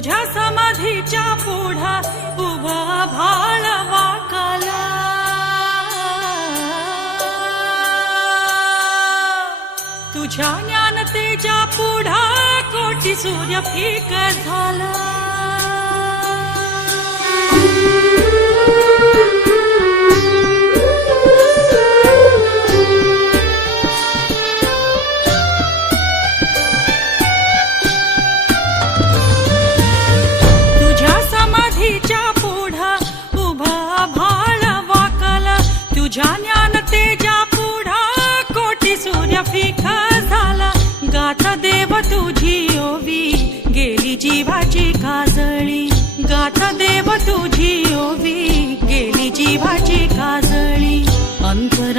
तुझ्या समाधीच्या पुढा उभा भाळवा काला. तुझ्या ज्ञानतेच्या पुढा कोटी सूर्य फिक झाला.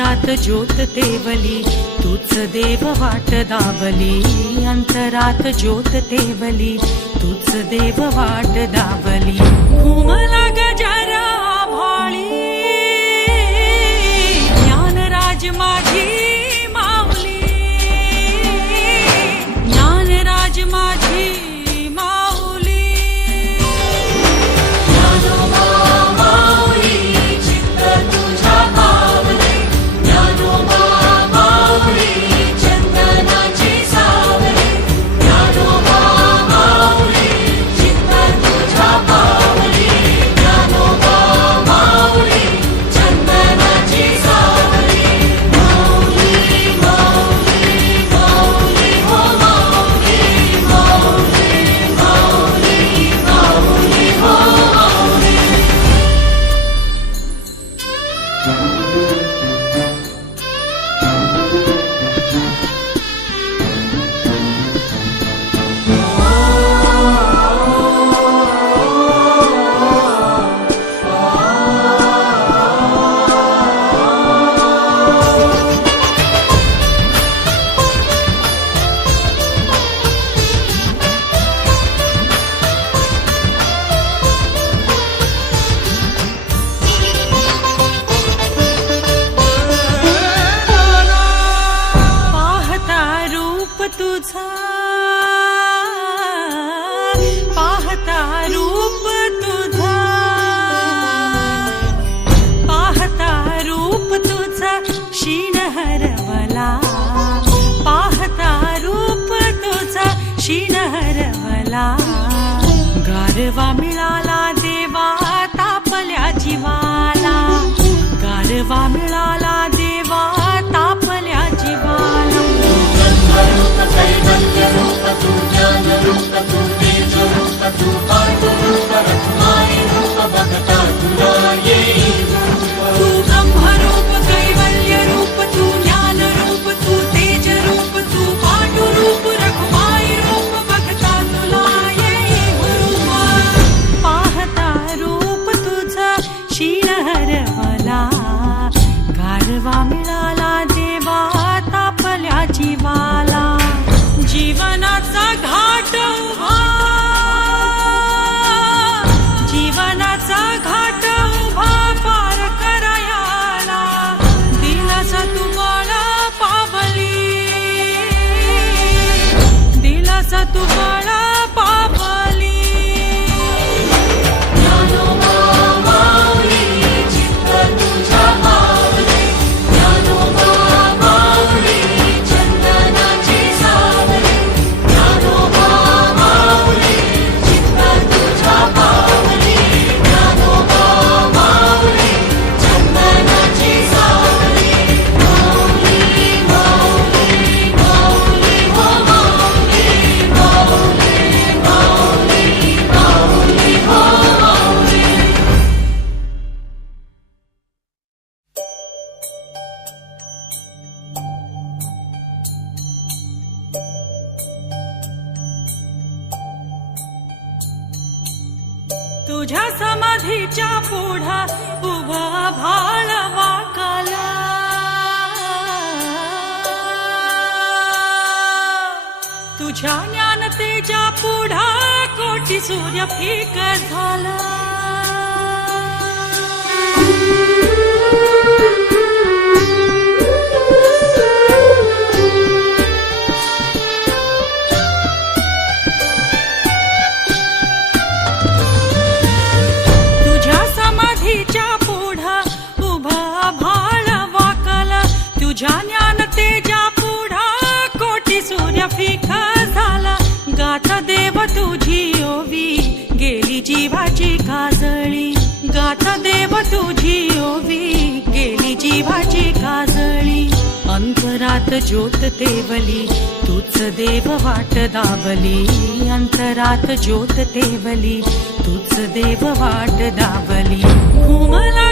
अंतरात ज्योत देवली तूच देव वाट दावली. अंतरात ज्योत देवली तूच देव वाट दावली. घुमला बाप तुझा Thank you. तुझ्या समाधीच्या पुढा उभा भाळवा काला तुझ्या ज्ञानतेच्या पुढा कोटी सूर्य फिकर झाला. तुझी ओवी गेली जीवाची काजळी. अंतरात ज्योत तेवली तूच देव वाट दावली अंतरात ज्योत तेवली तूच देव वाट दावली घुमला